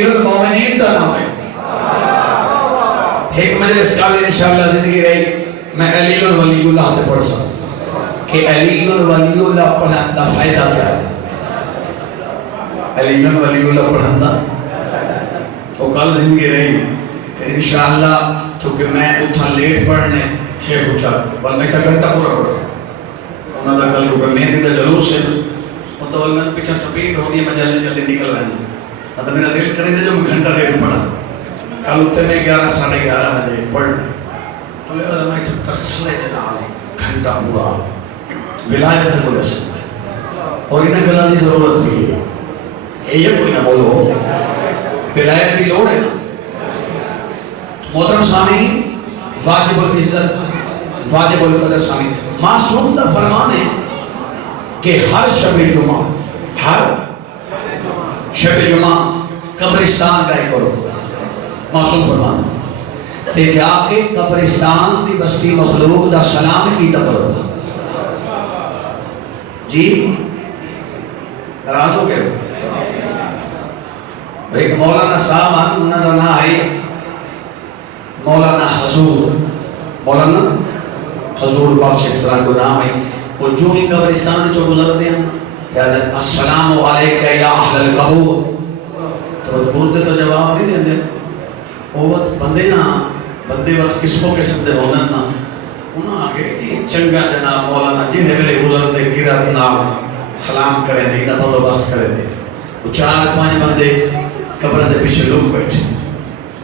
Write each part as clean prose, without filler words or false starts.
المومنین کا نام ہے. ایک مجلس کال انشاءاللہ زندگی رہی میں علی الولی اللہ تے پڑھ سکتا کہ علی الولی اللہ پڑھان دا فائدہ کیا ہے. علی الولی اللہ پڑھان دا تو کل زندگی رہی کہ انشاءاللہ چونکہ میں اتھا لیٹ پڑھنے شیخ اچھا بل میں تا گھنٹہ پورا پڑھ سکتا انہوں نے کل کیونکہ مہندی دا جلوس ہے تو میں پیچھے سپید ہو دیا میں جلدی جلدی نکل رہا ہوں. تو میرا دل کریں دے جو میں گھنٹہ لیٹ پڑھا کل اتنے میں 11:30 بجے پڑھنے بولے میں جو ترسلے جنال گھنٹہ پورا ولایت کو رسل اور انہیں گلہ دی ضرورت بھی ہے. یہ کوئی نہ بولو ولایت دی لوڑ ہے نا. محترم سامعین واجب العزت واجب القدر سامعین معصوم کا فرمان ہے کہ ہر شب جمعہ قبرستان کا کرو. معصوم فرمان تے جا کے قبرستان دی بستی مخلوق دا سلام کی کرو. جی ناراض ہو گئے. ایک مولانا صاحب انہوں کا نام ہے مولانا حضور. مولانا حضور بخش اس طرح کو نام ہے. وہ جو ہی قبرستان جو گزرتے ہیں السلام علیکہ یا اہل القبور تو بولتے تو جواب نہیں دیں دے. وہ وقت بندے نا بندے وقت کس کو قسم دے ہونا نا انہوں آگے یہ چنگا جناب مولانا جنہیں ملے گزرتے گرد نام سلام کریں دے نہ بلو بس کریں دے. وہ 4-5 بندے قبر دے پیچھے لوگ بیٹھے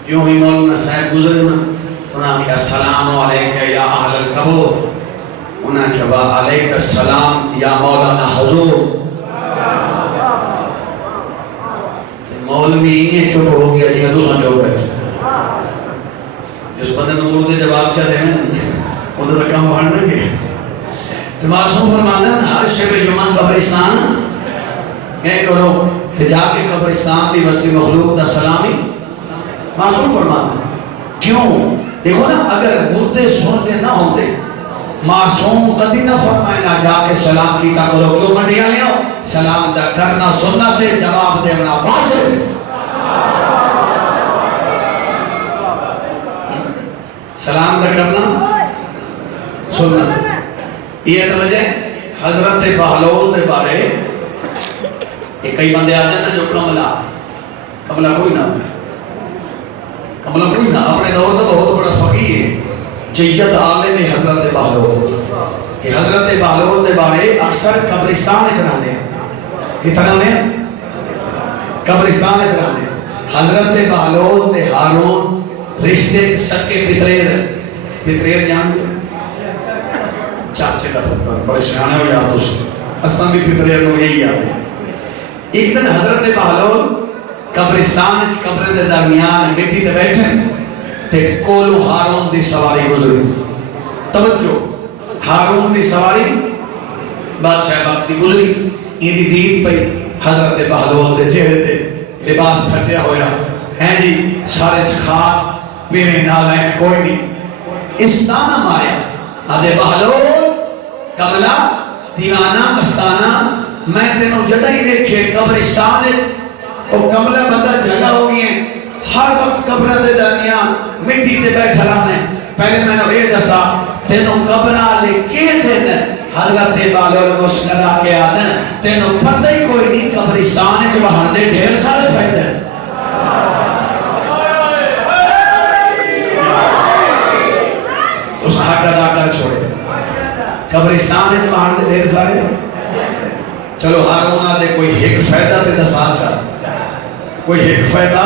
یوں ہی مولانا صاحب گزرے نا انہوں نے کہا السلام علیکہ یا اہل القبور. انہوں نے کہا علیکہ السلام یا مولانا حضور. مولوی انہیں چپ ہو گیا جی دوسرا جو بیٹھے جس بندے نور دے جواب چاہتے ہیں ادھر رکھا مہارنا گیا. تو معصوم فرمانا ہر شب جمعہ قبرستان یہ کرو تو جا کے قبرستان دی بستی مخلوق دا سلامی. معصوم فرمانا کیوں دیکھو نا اگر مردے سنتے نہ ہوتے معصوم قدی نہ فرمائے نہ جا کے سلام کیتا کرو. کیوں منڈیاں لے آؤ سلام دا کرنا سنت ہے جواب دینا واجب ہے. سلام دا کرنا سنت. یہ توجہ حضرت بہلول دے بارے یہ کئی بندے آتے ہیں جو کملا کوئی نہ اپنے دور میں بہت بڑا فقیہ ہے جید عالم حضرت بہلول. کہ حضرت بہلول دے بارے اکثر قبرستان اتنا دے کتنا دے قبرستان اتنا دے. حضرت بہلول دے ہارون رشتے سکے پتریر جان دے چاچے کا پتر بڑے سیانے ہو یاد اس اساں بھی پتریر لوگ یہی یاد ہے. ایک دن حضرت بہلول قبرستان قبر دے درمیان مٹی تے بیٹھے تے کولو ہارون دی سواری گزری. توجہ ہارون دی سواری بادشاہ وقت دی گزری. ان دی دید پئی حضرت بہلول دے چہرے تے لباس پھٹیا ہویا ہیں جی سارے خاک میرے نالین کوئی نہیں. اس تانا ماریا آدھے بہلول کملا دیوانہ مستانہ میں تینوں جڑا ہی دیکھے قبرستان او کملا بندہ جگہ ہو گئی ہیں ہر وقت قبر دے درمیان مٹی تے بیٹھا رہنے. پہلے میں نے یہ دسا تینوں قبرہ لے کے دن حضرت بہلول مسکرا کے آدن تینوں پتہ ہی کوئی نہیں قبرستان چ بہن دے ڈھیر سارے فائدے. اس حق ادا کر چھوڑے قبرستان چ بہن دے ڈھیر سارے. چلو ہارونا دے کوئی ایک فائدہ تے دسا چاہ کوئی ایک فائدہ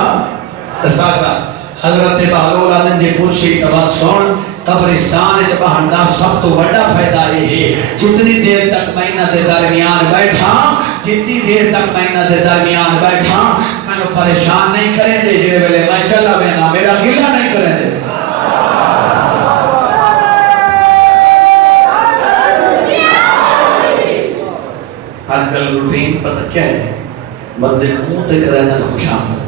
دسا چاہ. حضرت بہلول آدن جے پوچھی تبات سن قبرستان چ بہن دا سب تو بڑا فائدہ یہ ہے جتنی دیر تک مہینہ دے درمیان بیٹھا جتنی دیر تک مہینہ دے درمیان بیٹھا میں نے پریشان نہیں کریں دے جڑے ویلے میں چلا بینا میرا گلہ نہیں کریں دے. آج کل روٹین پتہ کیا ہے بندے منہ تے کرے نہ خوش آمد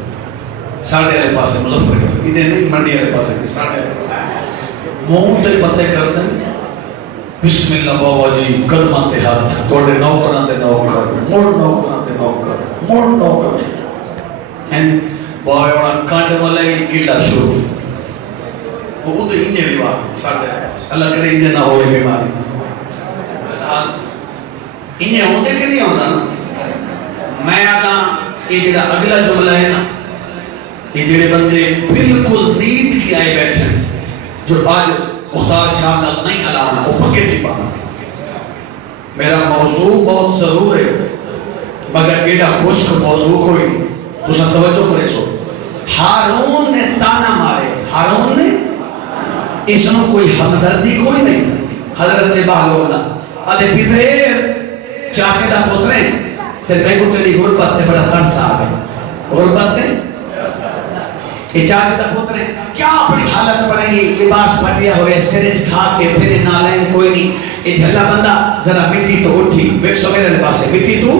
ساڑھے والے پاسے مظفر کر ادھر نہیں منڈی والے پاسے کی ساڑھے والے پاسے منہ تے بندے کر دیں بسم اللہ بابا جی قدمہ تے ہاتھ توڑے نوکران دے نوکر مڑ نوکران دے نوکر مڑ نوکر بوائے ہونا کانڈ ملائی گلہ شروع وہ ادھر ہی نہیں ہوا ساڑھے اللہ کرے ہی نہ ہوئے بیماری انہیں ہوندے کہ نہیں ہوندہ نا میں آتا یہ جڑا اگلا جملہ ہے نا یہ جڑے بندے بالکل نیت کی آئے بیٹھے جو آج مختار شاہدہ نہیں علانا وہ پکے تھی پانا میرا موضوع بہت ضرور ہے مگر ایڈا خوشک موضوع کوئی تو سن توجہ کرے سو ہارون نے تانا مارے ہارون نے اس نے کوئی ہمدردی کوئی نہیں حضرت بہلولہ آدھے پیترے چاچے دا پوترے تے میں کو تیری غربت تے بڑا ترس آ گئے غربت تے یہ چاچے دا پوترے کیا اپنی حالت پڑھیں گے لباس پٹیا ہوئے سرج کھا کے پھر نالین کوئی نہیں یہ جھلا بندہ ذرا مٹی تو اٹھی بیٹھ سو میرے لباس سے مٹی تو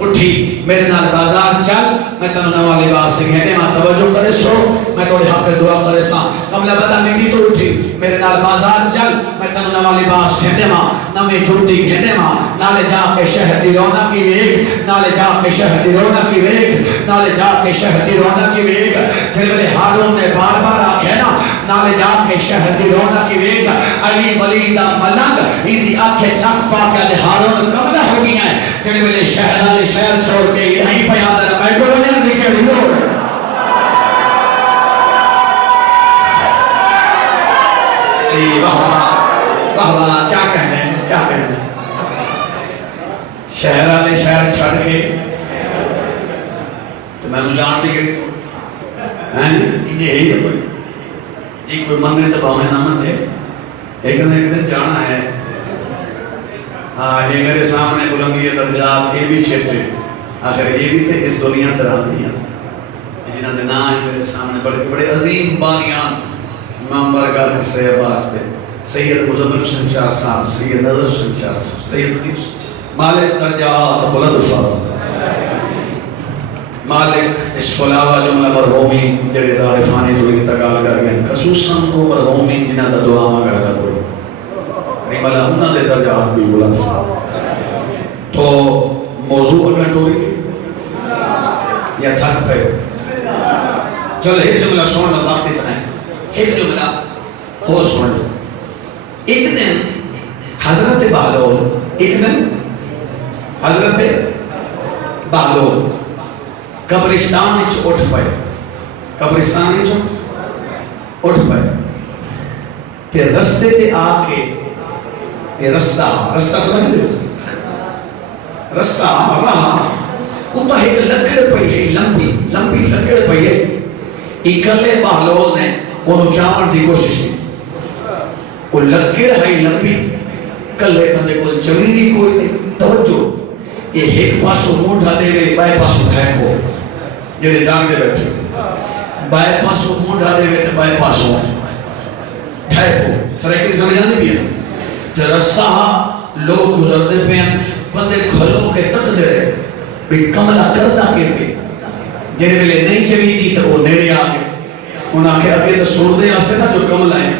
اٹھی میرے نال بازار چل میں تنو نوا لباس سے گھنے ماں توجہ کرے سو میں توڑے حق دعا کرے سا قبلہ بندہ مٹی تو اٹھی میرے نال بازار چل میں تنو نوا لباس گھنے ماں نمی جھوٹی گھنے ماں نالے جا کے شہر دی رونا کی ویک نالے جا کے شہر دی رونا کی ویک نالے جا کے شہر دی رونا کی ویک پھر میرے ہارون نے بار بار آکھے نا نالے جا کے شہر دی رونا کی ویک علی ولیدہ ملنگ ایدی آنکھیں چاک پاکیا دے ہارون قبلہ ہو گئی ہیں جنہی میرے شہر نالے شہر چھوڑ کے یہی پیاد ہے میں کو نہیں دیکھے ریوڑ بہوانا کیا کہنے ہیں کیا کہنے ہیں شہر والے شہر چھڑ کے تو میں نے جان دی گئی انہیں یہی ہے کوئی جی کوئی من نے دباؤں ہے نہ من دے ایک دن جانا ہے یہ میرے سامنے بلندی درجات یہ بھی چھتے آخر یہ بھی تھے اس دنیا تران دیا جنہاں نے نام میرے سامنے بڑے عظیم بانیان امام برگاہ کسرے عباس تھے سید مزمر حسین شاہ صاحب سید نظر حسین شاہ صاحب سید نظر حسین شاہ صاحب مالک درجات بلند صاحب مالک اس فلاوہ جملہ مرحومی جڑے دار فانی تو انتقال کر گئے خصوصاً وہ مرحومی جنہاں دا دعا مگر دا کوئی نیمالا انہاں دے درجات بھی بلند صاحب تو موضوع اگر ٹوری یا تھک پہ چلو ایک جملہ سن لو وقت اتنا ہے ایک جملہ اور سن لو ایک دن حضرت بہلول ایک دن حضرت بہلول قبرستان وچ اٹھ پئے قبرستان وچ اٹھ پئے تے رستے تے آ کے یہ رستہ سمجھ دے رستہ رہا اتنا ایک لکڑ پئی ہے لمبی لکڑ پئی ہے اکلے بہلول نے انہوں چاہن دی کوشش کی وہ لکڑ ہے لمبی کلے بندے کو چلیدی کوئی نہیں توجہ یہ ایک پاسو مونڈا دے گئے بائے پاسو دھائیں کو جنہیں جان دے بیٹھے بائے پاسو مونڈا دے گئے بائے پاسو دھائیں کو سرائکی سمجھانے بھی ہے جو رستہ لوگ گزردے پہ ہیں بندے کھلو کے تک دے رہے بھی کملہ کردہ کے پہ جنہیں ملے نہیں چلی جی تو وہ نیڑے آگے انہاں کے اگے تو سور دے آسے نا جو کملہ ہے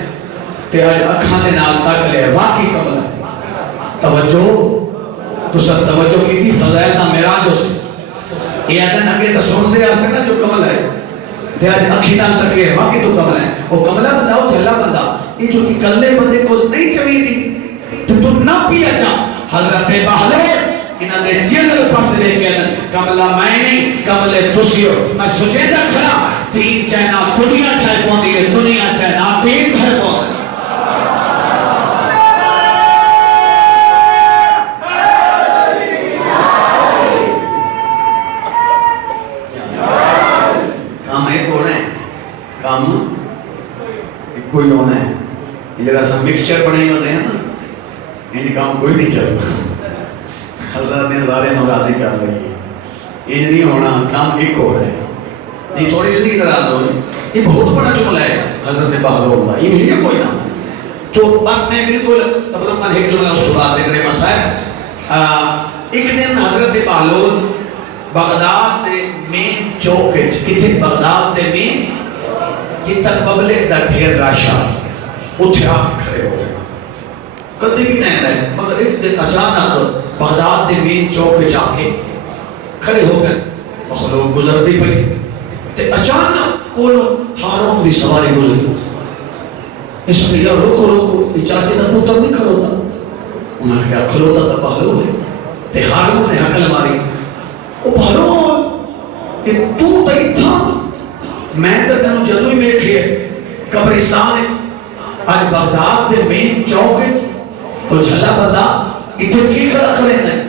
تے آج اکھاں دے نال تک لے واقعی کملہ ہے توجہ تو سب توجہ کی تھی فضائل نا میراج ہو سے یہ آدھن اگے تو سور دے آسے نا جو کملہ ہے تے آج اکھی نال تک لے واقعی تو کملہ ہے وہ کملہ بندہ ہو جھلا بندہ یہ جو اکلے بندے کو نہیں چلی تھی تو تم نہ پیا جا حضرت بہلول انہاں نے جنرل پاس لے کے کملہ میں نہیں کملے تسیو میں سوچے نہ کھڑا تین چینا دنیا ٹھائے پہن دیئے دنیا چینا تین ٹھائے پہن دیئے کام ایک ہونا ہے کام ایک کوئی ہونا ہے یہ جگہ سا مکسچر بڑھیں ہوتے ہیں نا انہیں کام کوئی نہیں چلتا حضرت نے زارے نوازی کر رہی ہے یہ نہیں ہونا کام ایک ہو رہا ہے نہیں تھوڑی زندگی دراز ہو رہی یہ بہت بڑا جملہ ہے حضرت بہلول اللہ یہ نہیں ہے کوئی نام تو بس میں بالکل تب لوگ میں ایک جملہ اس کو بات دیکھ رہے مسائل ایک دن حضرت بہلول بغداد دے مین چوکج کتنے بغداد دے مین جتا پبلک دا ڈھیر راشا اتھے آپ کھڑے ہو گئے کدی بھی نہیں رہے مگر ایک دن اچانک بغداد دے مین چوک جا کے کھڑے ہو گئے مخلوق گزر دی پئی تے اچانک کولو ہارون دی سواری گزری. اس نے کہا روکو روکو یہ چاچے دا پتر نہیں کھلوتا. انہوں نے کہا کھلوتا تو بہلول ہے. تے ہارون نے حقل ماری او بہلول کہ تو تئی تھا میں تو تینوں جدو ہی ویکھے قبرستان اج بغداد دے مین چوک او جھلا بندہ اتنے کی کھڑا کرے نہیں.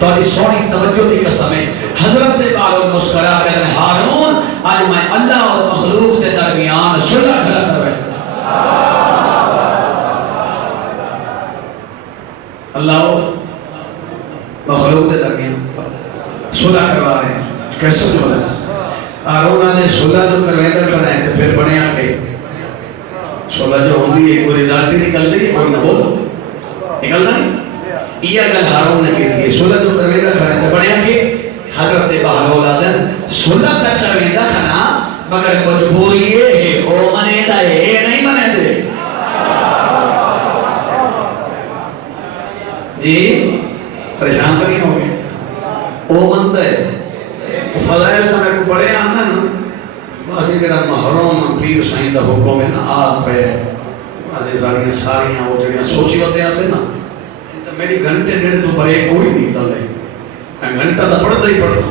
تو سونی توجہ دی قسم ہے حضرت بہلول مسکرا کر ہارون آج میں اللہ اور مخلوق کے درمیان صلح کھڑا کروے. اللہ اور مخلوق کے درمیان صلح کروا رہے ہیں. کیسے جو ہے ہارون نے صلح جو کروے در کھڑا ہے تو پھر بنے آگے صلح جو ہوندی ہے کوئی رزالٹ ہی نکل دی کوئی نہ بولو نکلنا ہے. یہ اگر ہارون نے کہتی ہے صلح جو کروے در کھڑا ہے تو بنے آگے حضرت بہلول آدن صلح تک کروے در کھڑا مگر مجبوری یہ ہے او منے دا ہے اے نہیں منے دے. جی پریشان تو نہیں ہو گئے او مندہ ہے فضائل تو میں کو بڑے آنا نا باسی کہ محرم پیر سائیں دا حکم ہے نا آپ پہ باسی ساڑیاں ساریاں وہ جڑیاں سوچی ہوتے ہیں سے نا میری گھنٹے ڈیڑھ تو بڑے کوئی نہیں دل ہے میں گھنٹہ دا پڑھتا ہی پڑھتا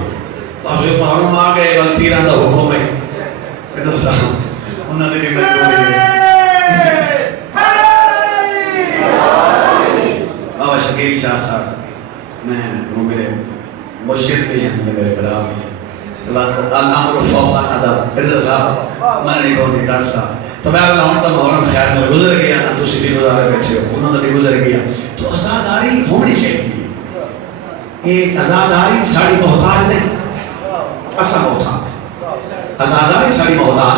باسی محرم آگئے وال پیران دا حکم ہے اتنا صاحب انہوں نے بھی میں کو لے بابا شکیل شاہ صاحب میں وہ میرے مرشد بھی ہیں میرے بلا بھی ہیں تو بات الامر فوقان ادب ارزا صاحب میں نہیں بہت نکار صاحب تو میں اللہ ہونتا محرم خیر میں گزر گیا نا دوسری بھی گزارے بیٹھے ہو انہوں نے بھی گزر گیا تو ازاداری ہونی چاہیے. یہ ازاداری ساڑی محتاج نہیں اسا محتاج ہے ازاداری ساڑی محتاج.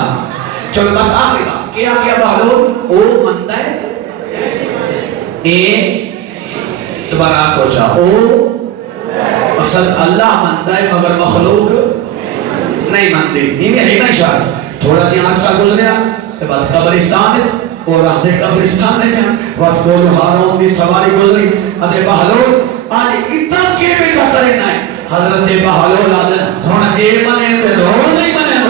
چلو بس آخری بات کیا کیا بہلول او مندہ ہے اے دوبارہ آنکھو چاہ او اکثر اللہ مندہ ہے مگر مخلوق نہیں مندے. یہ میں ہے نا اشارت تھوڑا جی عرصہ گزریا تو بات قبرستان ہے اور آدھے قبرستان ہے جہاں وقت کولو ہارون دی سواری گزری آدھے بہلول آج اتنا کے بیٹھا کرے نہ ہے حضرت بہلول آدھے ہونا اے منے دے دو نہیں منے دو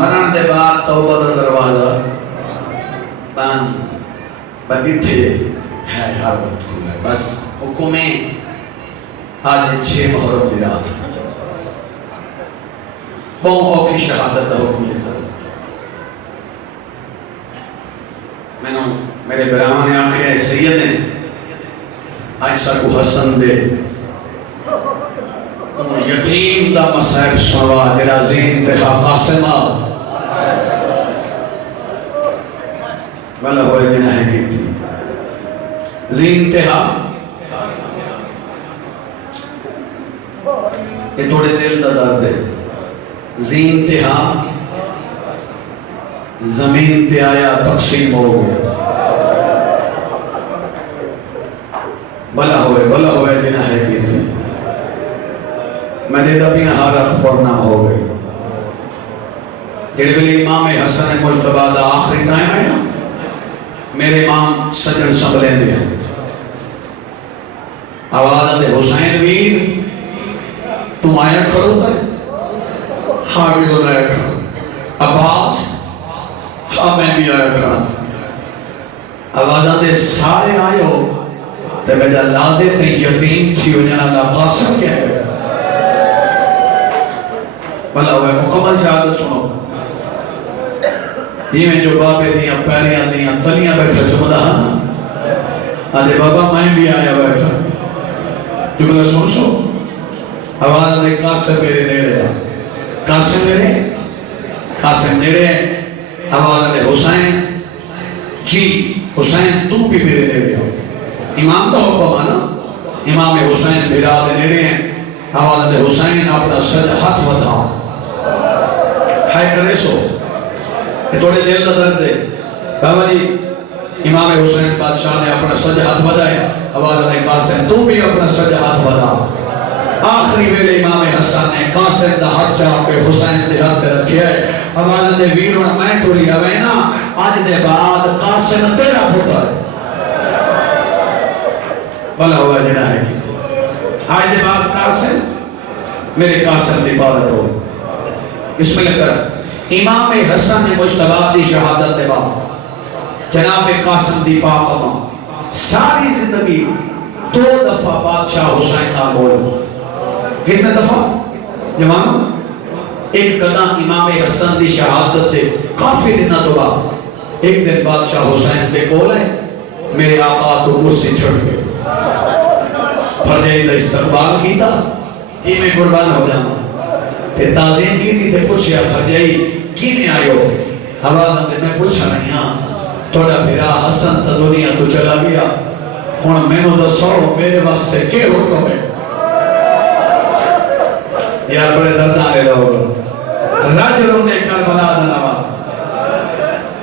مرن دے بعد توبہ دا دروازہ بندی تھے ہے ہر وقت کھلا ہے بس حکومیں آج 6 محرم دی رات بہوں کی شہادت دا حکم دیتا میں نے میرے براہم نے آنکھیں ہے سیدیں عائشہ کو حسن دے یتیم دا مسائب سنوا جڑا زین تہا قاسمہ بلا ہوئے جنہ ہے کی تھی زین تہا یہ توڑے دل دا درد ہے زین تہا زمین تے آیا تقسیم ہو گیا بلا ہوئے جنہ ہے کی تھی میں نے ربیاں حارق پڑھنا ہو گئی جڑے بلی امام حسن مجتبہ دا آخری ٹائم ہے نا میرے امام سجن سنبھلیں دے آواز دے حسین ویر تم آیا کھڑو تا ہے حامد اللہ آیا کھڑا عباس ہاں میں بھی آیا کھڑا آواز دے سارے آئے ہو تے میرا لازے تے یتیم تھی وجنا اللہ قاسم کیا ہے بلا ہوئے مکمل شہادت سنو یہ میں جو بابے دیاں پیریاں دیاں تلیاں بیٹھا چمدہ ہاں آدھے بابا میں بھی آیا بیٹھا جو بلا سن سو آواز دے قاسم میرے نیڑے قاسم میرے آواز دے حسین جی حسین تم بھی میرے نیڑے ہو امام دا حکم ہے نا امام حسین بھیرا دے نیڑے ہیں آواز دے حسین اپنا سج ہاتھ ودھاؤ ہے کرے سو یہ توڑے دل دا درد ہے بابا جی امام حسین بادشاہ نے اپنا سج ہاتھ ودھائے آواز دے قاسم تم بھی اپنا سج ہاتھ ودھاؤ آخری ویلے امام حسن نے قاسم دا ہاتھ چاہ کے حسین دے ہاتھ رکھے ہے آواز دے ویرون میں ٹوری اوینا آج دے بعد قاسم تیرا پھوٹا ہے بلا ہوا جنا ہے کی آج دے بعد قاسم میرے قاسم دی عبادت ہو بسم اللہ کر امام حسن مجتبی دی شہادت دے بعد جناب قاسم دی پاک امام ساری زندگی 2 دفعہ بادشاہ حسین نہ بولو کتنے دفعہ جوانو ایک قدم امام حسن دی شہادت دے کافی دنہ تو بعد ایک دن بادشاہ حسین دے بولے میرے آقا تو کرسی چھڑ گئے بھرجائی دا استقبال کی تھا جی میں قربان ہو جانا تے تعظیم کی تھی تے پوچھیا بھرجائی کی میں آئے ہو آواز اندے میں پوچھا نہیں ہاں توڑا بھیرا حسن تا دنیا تو چلا گیا ہون میں نو دا سو میرے واسطے کے حکم ہے یار بڑے دردانے لوگ رجل نے کربلا دنوا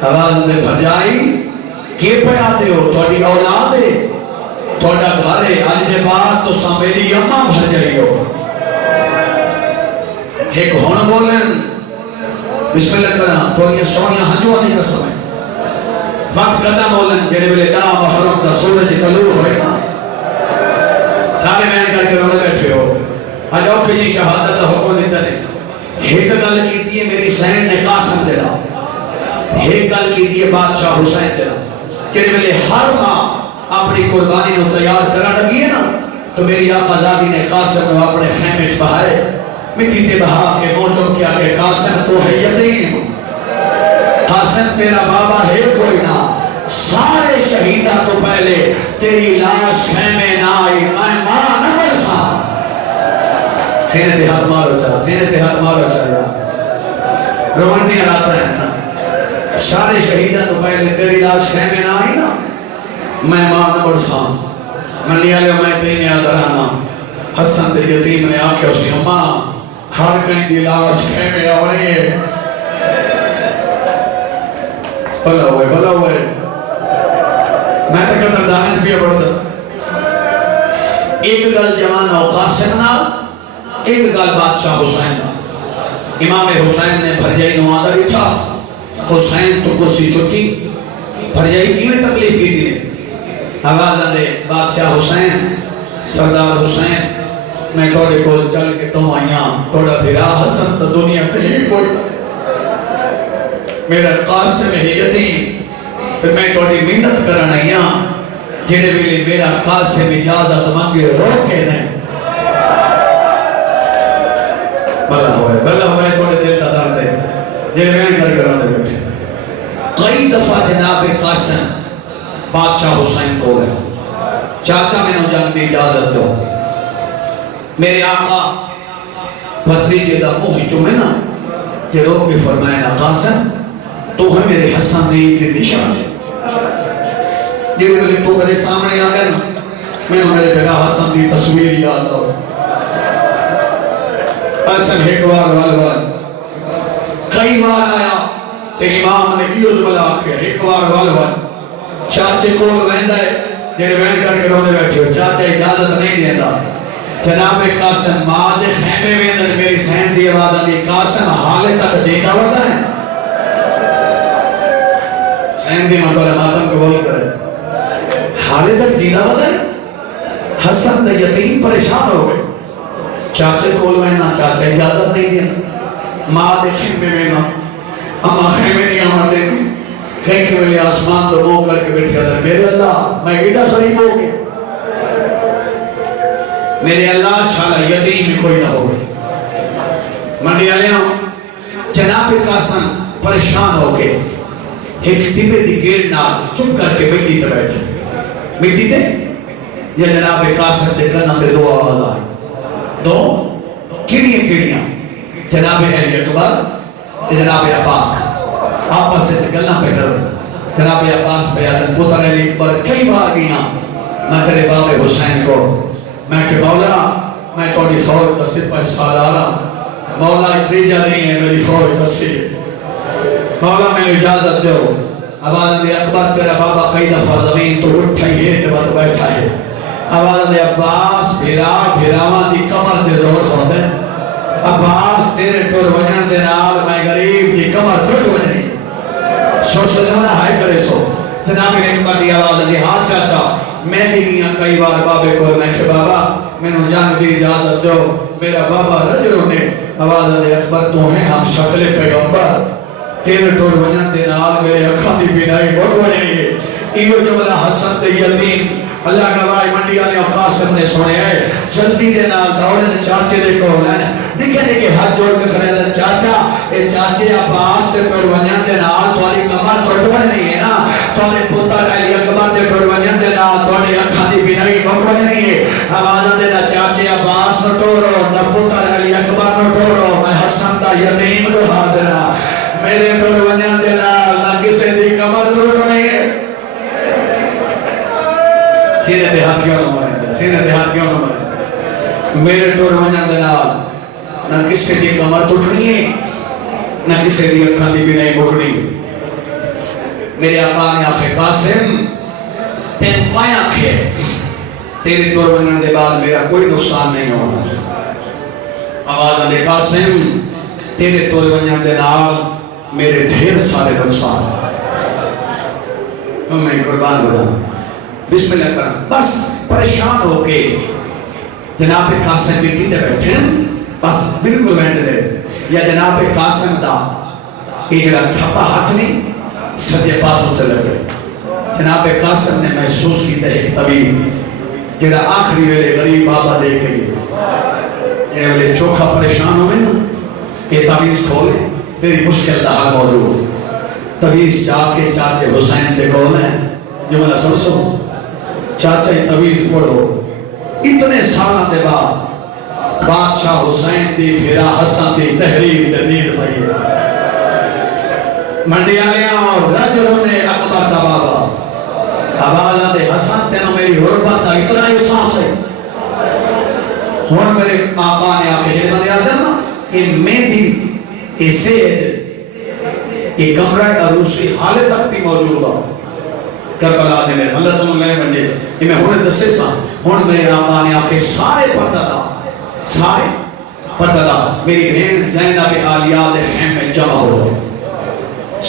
آواز اندے بھرجائی کے پیادے ہو توڑی اولاد ہے توڑا گھارے آج دے بعد تو سامیری اممہ بھر جائی ہو ایک ہون بولن بسم اللہ کرنا تو یہ سونیا ہنجوانی کا سمیں وقت قدم بولن جڑے بلے دا محرم دا سورج طلوع ہوئے نا سارے میں کر کے رونے بیٹھے ہو آج اوکے جی شہادت دا حکم دیتا نے ایک گل کی تھی میری سین نے قاسم دے رہا ایک گل کی تھی بادشاہ حسین دے رہا جڑے بلے ہر ماں اپنی قربانی کو تیار کرنا لگی ہے نا تو میری آقا زادی نے قاسم کو اپنے خیمے بہائے مٹی تے بہا کے موجوں کیا کہ قاسم تو ہے یتیم قاسم تیرا بابا ہے کوئی نہ سارے شہیدہ تو پہلے تیری لاش خیمے نہ آئی میں ماں نہ برسا سینے تے ہاتھ مارو چاہا سینے تے ہاتھ مارو چاہا روان دیا راتا ہے نا سارے شہیدہ تو پہلے تیری لاش خیمے نہ آئی نا میں ماں نہ برسان میں لیا لیا میں تینے آدھرانا حسن دے یتیم نے آکے اسی اماں ہر کہیں دی لاش خیمے آ رہی ہے بلا ہوئے میں تک قدر دانت بھی بڑھتا ایک گل جوان او قاسم نا ایک گل بادشاہ حسین نا امام حسین نے بھرجائی نوادہ اٹھا حسین تو کرسی چھٹی بھرجائی کی میں تکلیف کی دی آواز دے بادشاہ حسین سردار حسین میں توڑے کو چل کے تم آئیاں توڑا بھیرا حسن تا دنیا نہیں کوئی میرا قاسم ہے یتیم پھر میں توڑی محنت کرنا آئیاں جنہیں ملے میرا قاسم اجازت مانگے روکے نہیں بلا ہوئے توڑے دل تا دار دے جنہیں میں کر کرانے بیٹھے کئی دفعہ جناب قاسم بادشاہ حسین کو گئے چاچا میں نو جنگ دی اجازت دو میرے آقا بھتریجے دا موہ جو میں نا تیرو بھی فرمائے نا قاسم تو ہے میرے حسن دی نشان جب ملے تو میرے سامنے آ گئے نا میں میرے بیٹا حسن دی تصویر یاد دو حسن ایک وال کئی بار آیا تیری امام نے عید ملا کے ایک وال چاچے کو وہندہ ہے جنہیں وہن کر کے رونے بیٹھے ہو چاچے اجازت نہیں دیتا جناب قاسم ماں دے خیمے میں میری سین دی آواز دی قاسم حالے تک جیتا ہوتا ہے سین دی مطور ماتم قبول کرے حالے تک جیتا ہوتا ہے حسن دے یتیم پریشان ہو گئے چاچے کول وہنا چاچے اجازت نہیں دینا ماں دے خیمے میں اما خیمے نہیں آمد دیتی کہیں کہ میرے آسمان تو مو کر کے بیٹھے اللہ میرے اللہ میں ایڈا قریب ہو گیا میرے اللہ شاءاللہ یتیم میں کوئی نہ ہو گئی منڈی آلیاں جناب قاسم پریشان ہو کے ایک ٹبے دی گیڑ نال چپ کر کے مٹی تے بیٹھے مٹی تے یہ جناب قاسم دے کرنا تے دو آواز آئے دو کیڑیاں جناب علی اکبر تے جناب عباس آپس سے گلنا پہ کر جناب عباس بیادن پتر علی اکبر کئی بار گیا میں تیرے باب حسین کو میں کہ مولا میں توڑی فوج تصیر پر سال آ رہا مولا اتریجہ نہیں ہے میری فوج تصیر مولا میں اجازت دے ہو آواز دے اکبر تیرا بابا کئی دفعہ زمین تو اٹھا ہی ہے تبا تو بیٹھا ہے آواز دے عباس بھیراوان دی کمر دے زور ہو دے عباس تیرے ٹور وجن دے نال میں غریب دی کمر ٹوٹ وجنی سوچ سجمنا ہائے کرے سو جناب نے اکبر دی آواز دی ہاں چاچا میں بھی گیا کئی بار بابے کو، میں کہ بابا میں نے جان دی اجازت دو، میرا بابا رجلوں نے آواز علی اکبر تو ہیں ہم شکل پیغمبر تیرے ٹور ونجن دے نال میرے اکھاں دی بینائی بڑھ وجیں گے. ایو جملہ حسن تے یتیم اللہ گواہی منڈی والے قاسم نے سنے ہے جلدی دے نال دوڑن چاچے دے کو ہیں نکے نکے ہاتھ جوڑ کے کھڑے ہیں چاچا اے چاچے عباس تے ٹور ونجن دے نال تواڈی کمر ٹوٹن نہیں ہے نا، تواڈے پتر علی اکبر دے ٹور ونجن دے نال تواڈی اکھاں دی بینائی بڑھ نہیں ہے. آواز دے نہ چاچے عباس نو ٹورو نہ پتر علی اکبر نو ٹورو، میں حسن دا یتیم جو حاضر ہاں میرے ٹور ونجن دے نال نہ کسے دی کمر ٹوٹ نہیں ہے. سینے تے ہاتھ کیوں نہ مارے، سینے تے ہاتھ کیوں نہ مارے. میرے ٹور ونجن دے نال نہ کسے دی کمر ٹوٹنی ہے نہ کسے دی اکھاں دی بینائی بڑھنی. میرے آقا نے آخے قاسم تین کوئی آنکھے تیرے ٹور ونجن دے بعد میرا کوئی نقصان نہیں ہونا. آواز دے قاسم تیرے ٹور ونجن دے نال میرے ڈھیر سارے نقصان میں قربان ہو جاؤں. بسم اللہ کرم بس پریشان ہو کے جناب قاسم بیٹی تے بیٹھے بس بالکل وینڈ دے یا جناب قاسم دا ایک جڑا تھپا ہاتھ نہیں سجے پاس ہوتے لگے. جناب قاسم نے محسوس کیتا ایک طویز جڑا آخری ویلے غریب بابا دے کے لیے جڑے ویلے چوکھا پریشان ہوئے نا یہ طویز کھولے تیری مشکل دا حال موجود. طویز جا کے چاچے حسین دے کول ہیں جو ملا سن سو چاچا ہی طویز پڑھو. اتنے سالہ دے بعد بادشاہ حسین دی پھرا حسن دی تحریر جدید بھائی منڈی آلیاں اور رجلوں نے اکبر دا بابا آبالا دے حسن تینوں میری حربت دا اتنا ہی سانس ہے. ہون میرے آقا نے آکے جنہوں نے آدھا نا کہ مہدی یہ سیج یہ کمرہ عروسی حالے تک بھی موجود ہوا کربلا دے میں اللہ تمہیں میں بنجے یہ میں ہونے دسے سا ہون میرے آقا نے آکے سارے پردادا میری بہن زینب آلیات خیم میں جمع ہو گئے.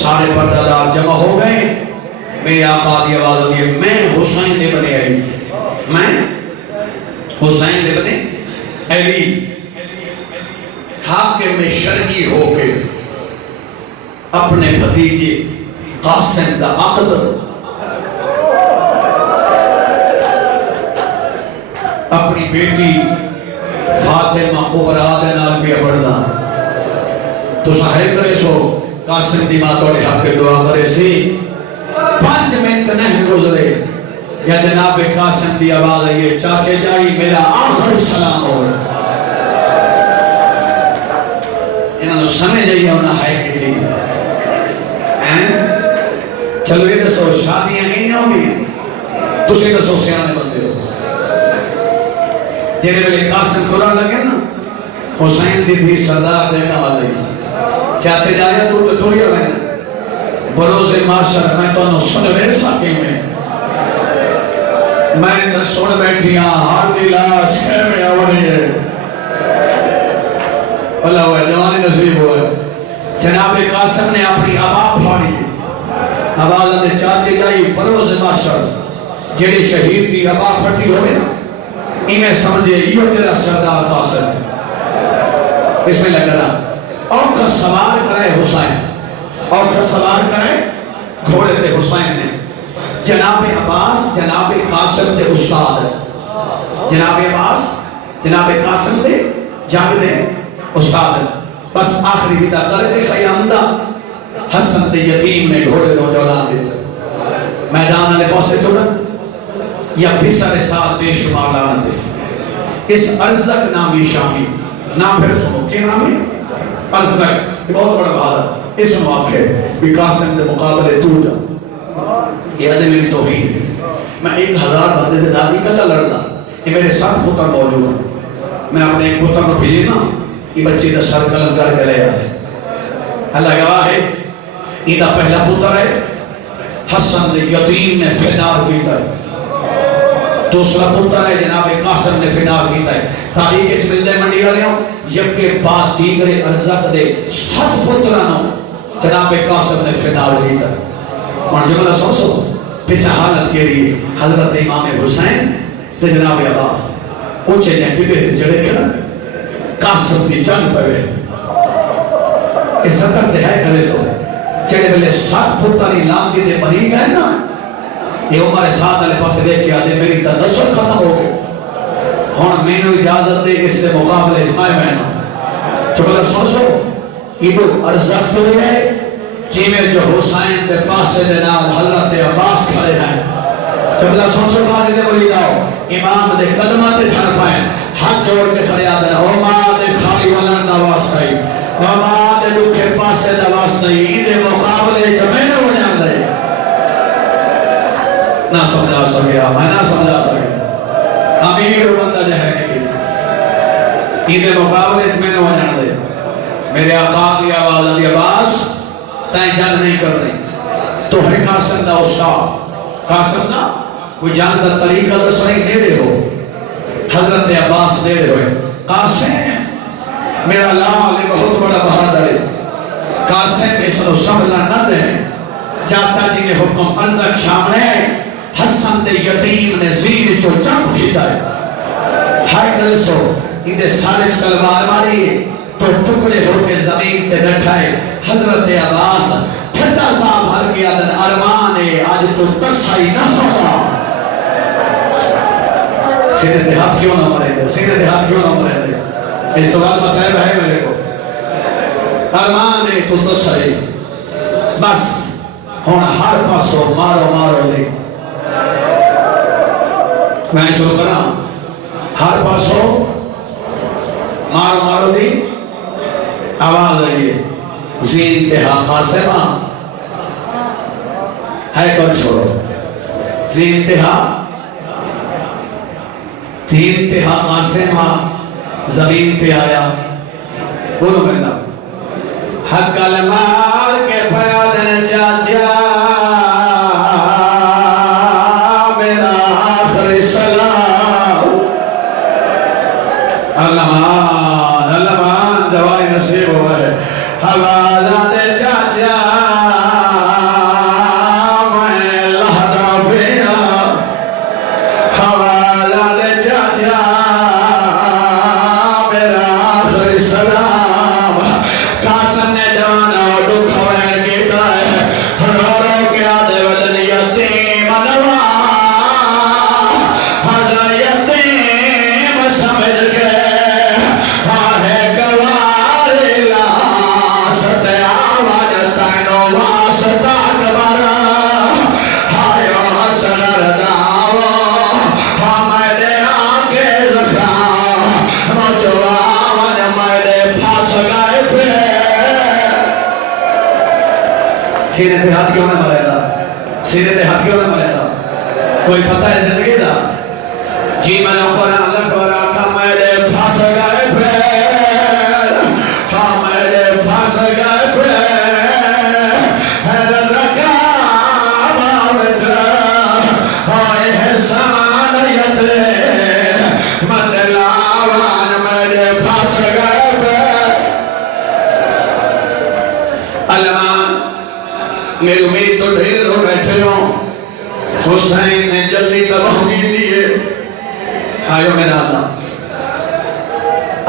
سارے پردادار جمع ہو گئے. میرے آقا دی آواز دیئے میں حسین دے بنے علی، میں حسین دے بنے علی حاکم شرعی ہو کے اپنے بھتیجے قاسم دا عقد اپنی بیٹی فاطمہ کبریٰ دے نال بھی پڑھنا. تو سہے کرے سو قاسم دی ماں توڑے حق کے دعا کرے سی 5 منٹ نہیں گزرے یا جناب قاسم دی آواز ہے چاچے جائی میرا آخری سلام ہو. انہوں نے سمجھ جائیے انہوں ہے کہ دی چلو یہ دسو شادیاں نہیں ہوگی تسی دسو سیانے بندے ہو جنہیں ملے قاسم قرآن لگے نا حسین دی تھی سردار دینا والے چاہتے جائے تو توڑی ہوئے نا بروز معاشر میں تو انہوں سنوے ساکے میں تو سن بیٹھی ہاں ہار دی لاش خیمے آوری ہے اللہ ہوئے جوانی نصیب ہوئے. جناب قاسم نے اپنی آبا پھاڑی آواز نے چاچے جائی بروز معاشر جڑے شہید دی آبا پھٹی ہوئے نا انہیں سمجھے یہ تیرا سردار قاسم. اس میں لگنا اوکھا سوار کرے حسین، اوکھا سوار کرے گھوڑے تے حسین نے جناب عباس جناب قاسم دے استاد جناب عباس جناب قاسم دے جانب دے استاد. بس آخری بیدہ کرے خیامدہ حسن دے یتیم نے گھوڑے دو جولان دیتا میدان علی پاسے توڑا یا بسر ساتھ بے شمار لانت اس ارزق نامی شامی نام پھر سنو کیا نام ہے ارزق بہت بڑا بہادر اس مواقع بھی قاسم دے مقابلے تو جا یہ عدم میری توحید ہے. میں 1000 بندے دے دادی کا لڑنا یہ میرے ساتھ پتر موجود ہے. میں اپنے ایک پتر کو بھیجے نا یہ بچے دا سر قلم کر کے لے آسے اللہ گواہ ہے یہ دا پہلا پتر ہے حسن دے یتیم نے فنار کیتا ہے. دوسرا پتر ہے جناب قاسم نے فنار کیتا ہے. تاریخ اچھ مل دے منڈی والے ہوں یک کے بعد دیگر ارزق دے 7 پترانوں جناب قاسم نے فنار کیتا ہے. اور جملہ سو پیچھا حالت کے لیے حضرت امام حسین تے جناب عباس اونچے جائیں ٹبے تے چڑھے کھڑا قاسم دی جنگ پہ اس سطر تے ہے کرے سو چڑھے بلے 7 پتانی لانتی دے مری گئے نا یہ عمر ساتھ علیہ پاس دیکھ کے آدھے میری تا نسل ختم ہو گئے ہون میں نے اجازت دے اس دے مقابلے اسمائے بہنا چکلہ سوچو ایدو ارزق تو ہے جیمے جو حسین دے پاسے دے نال حضرت عباس کھڑے ہیں چکلہ سوچو قاضی دے بلی داؤ امام دے قدمہ تے چھڑ پائیں ہاتھ جوڑ کے کھڑے آدھے او ماں دے خالی ولن دواس کھائی او ماں دے لکھے پاسے دواس نہیں ایدے مقابلے جمعے ہو جام لے نہ سمجھا سکیا میں نہ سمجھا سکیا امیر بندہ جہے نہیں ایدے مقابلے اس میں نے ہو جانا دے میرے آقا دی آواز علی عباس تائیں جنگ نہیں کر رہی تو ہے قاسم دا استاد قاسم دا کوئی جنگ دا طریقہ دا صحیح دے دے ہو حضرت عباس دے دے ہوئے قاسم میرا لال بہت بڑا بہادر ہے قاسم اس کو سمجھنا نہ دے چاچا جی نے حکم ارزق شامل ہے حسن دے یتیم نے زیر جو چمپ کھیتا ہے ہر کل سو اندے سارے تلوار ماری تو ٹکڑے ہو کے زمین تے بیٹھائے حضرت عباس پھٹا صاحب ہر کیا دن ارمانے آج تو تسائی نہ ہوگا سیدھے دیہات کیوں نہ مرے دے سیدھے دیہات کیوں نہ مرے دے اس تو بعد مسائب ہے میرے کو ارمانے تو تسائی بس ہونا ہر پاسو مارو مارو دے میں شروع کرا ہر پاسو مارو مارو دی آواز آئیے زی انتہا قاسمہ ہے کون چھوڑو زی انتہا تھی انتہا قاسمہ زمین تے آیا بولو بندہ حق المال کے پیادن چاچا میرا آخری سلام اللہ جوانی نصیب ہوا ہے حوالہ دے چاچا میں لہدا پیا حوالہ دے چاچا میرا آخری سلام قاسم نے جوانا دکھ وین کیتا ہے رو رو کیا دے ودن یتیم نوا حضر یتیم سمجھ کے آہے گواری لاست آواز تینو واسطہ کبرا ہائیو سگر داوا ہمیدے آنکے زخام مجھو آواز میدے پھاس گئے پہ سیدھے تے ہاتھ کیوں نہ مرے دا سیدھے تے ہاتھ کیوں نہ مرے دا کوئی پتہ ہے زندگی دا جی میں نے قرآن لکھورا کہ میدے پھاس گئے پہ ہاں میدے پھاس گئے پہ حیرت رکھا باوچرا ہائے حسان یترے مدلاوان میدے پھاس گئے پہ علمان میری امید تو ڈھیر ہو بیٹھے ہوں حسین نے جلدی تباہی دیئے آئیو میرا اللہ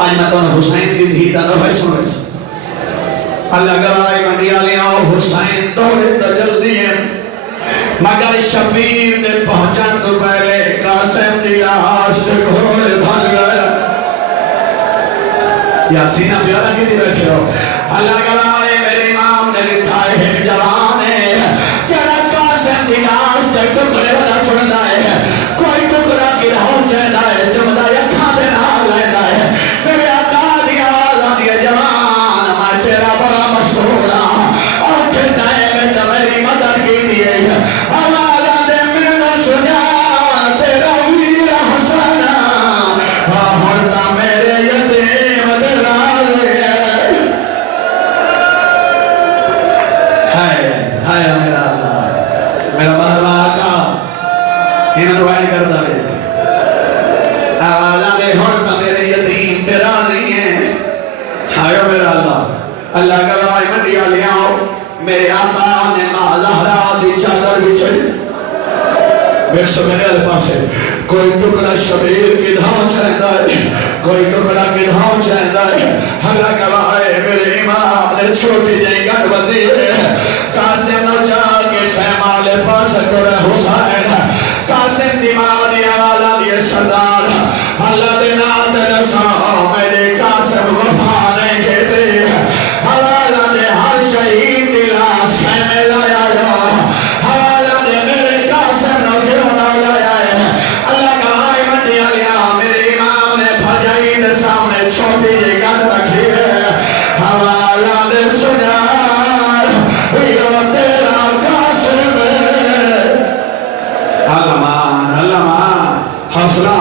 آج میں تو حسین کی دھیتا نوے سنے سے اللہ گرائی منڈیا لے آؤ حسین دوڑے تا جلدی ہیں مگر شبیر نے پہنچن تو پہلے قاسم دی آش گھوڑے بھر گیا یا سینہ پیارا کی دی بیٹھے ہو اللہ گرائی میرے امام نے لٹھائے ہیں جوانے چڑھا قاسم دی آش تک ٹکڑے والا چھوڑنا ہے کوئی ٹکڑا کی رہوں چہنا ہے جمدہ یکھاں دے نال لینا ہے میرے آقا دی آواز آدھی ہے جوان میں تیرا بڑا مشہور اور کھٹا ہے میں جب میری مدد کی دیئے آواز آدھے میں نے سنیا تیرا ویر حسن ہونتا میرے یتیم دلال ہے ایک سو میرے والے پاس ہے کوئی ٹکڑا شبیر کی دھاؤں چاہتا ہے کوئی ٹکڑا کی دھاؤں چاہتا ہے حلا گواہ ہے میرے امام نے چھوٹی جائیں گھٹ بندی ہے قاسم نو چاہ کے خیمال پاس کر حسین قاسم دیماد دیا والا دیے سردار اللہ دینا تیرے ساں میرے قاسم وفا نہیں کہتے حوالا دے ہر شہید دلاس خیمے لایا جا حوالا دے میرے قاسم نو کیوں نہ لایا ہے اللہ کا آئی منڈی آلیا میرے امام نے بھجائی دے سامنے چھوٹی جی گھر رکھی ہے حوالا دے سجار ویو تیرا قاسم اللہ مان حوصلہ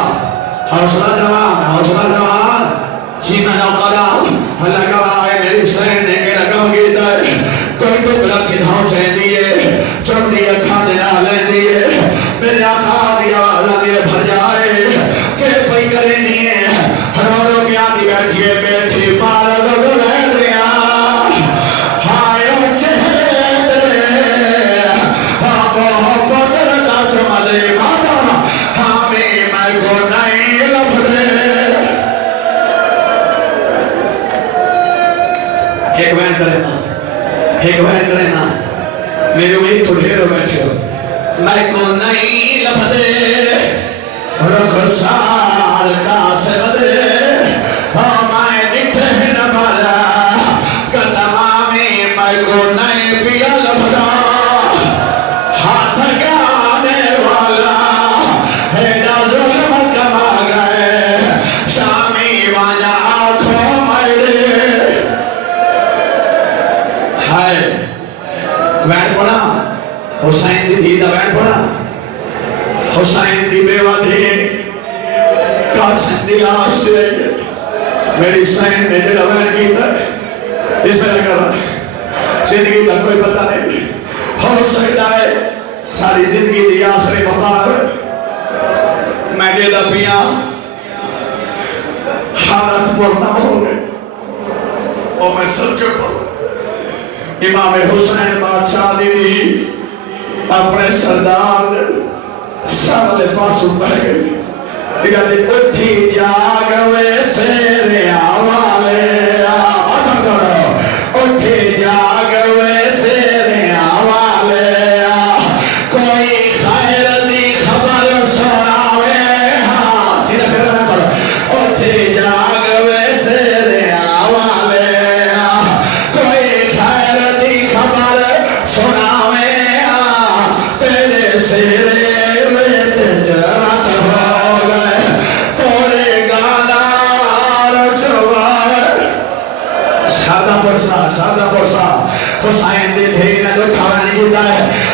جوان جی میں نوکرا اللہ گواہ میری حسین نے کہ رقم گیتا ہے کوئی ٹکڑا کی دھاؤں چاہیں دیئے چل دیئے کھانے نہ لیں دیئے میرے آقا دیا آزا دیئے بھر جائے کہ پئی کریں دیئے رو رو کیا دی بیٹھئے بیٹھی پارا دو گلے دیا ہائے او چہرے دے محبت رتا چمدے ماتا ہمیں میں کو نہیں لفظ ایک بینڈ کرے نا میری امید تو ڈھیر ہو بیٹھے ہو میں کو نہیں لفظے رخسار کا سے بدے میں نٹھے نہ بھالا قدمامی میں کو نہیں پیا لفظا ہاتھ گانے والا ہے جا ظلم کما گئے شامی وانا آنکھوں میرے ہائے وینڈ پڑا حسین دی دھی دا وینڈ پڑا حسین دی بیوہ دھی قاسم دی لاش دے میری حسین نے جڑا وینڈ کیتا اس میں لگا رہا زندگی کا کوئی پتہ نہیں ہو سکتا ہے ساری زندگی دی آخری مقام میں دیدہ پیا حالت پورنا ہو گئے اور میں سر کے پر امام حسین بادشاہ دی اپنے سردار سارے پاس اتر گئی کہتے اٹھی جاگ ویسے ریا والے اٹھی جاگ ویسے ریا والے کوئی خیر دی خبر سناوے ہاں سیدھا پھر میں کرو اٹھی جاگ ویسے ریا والے کوئی خیر دی خبر سناوے تیرے سیرے سادہ پرسا حسین دے دھیرہ جو کھانا نہیں ہوتا ہے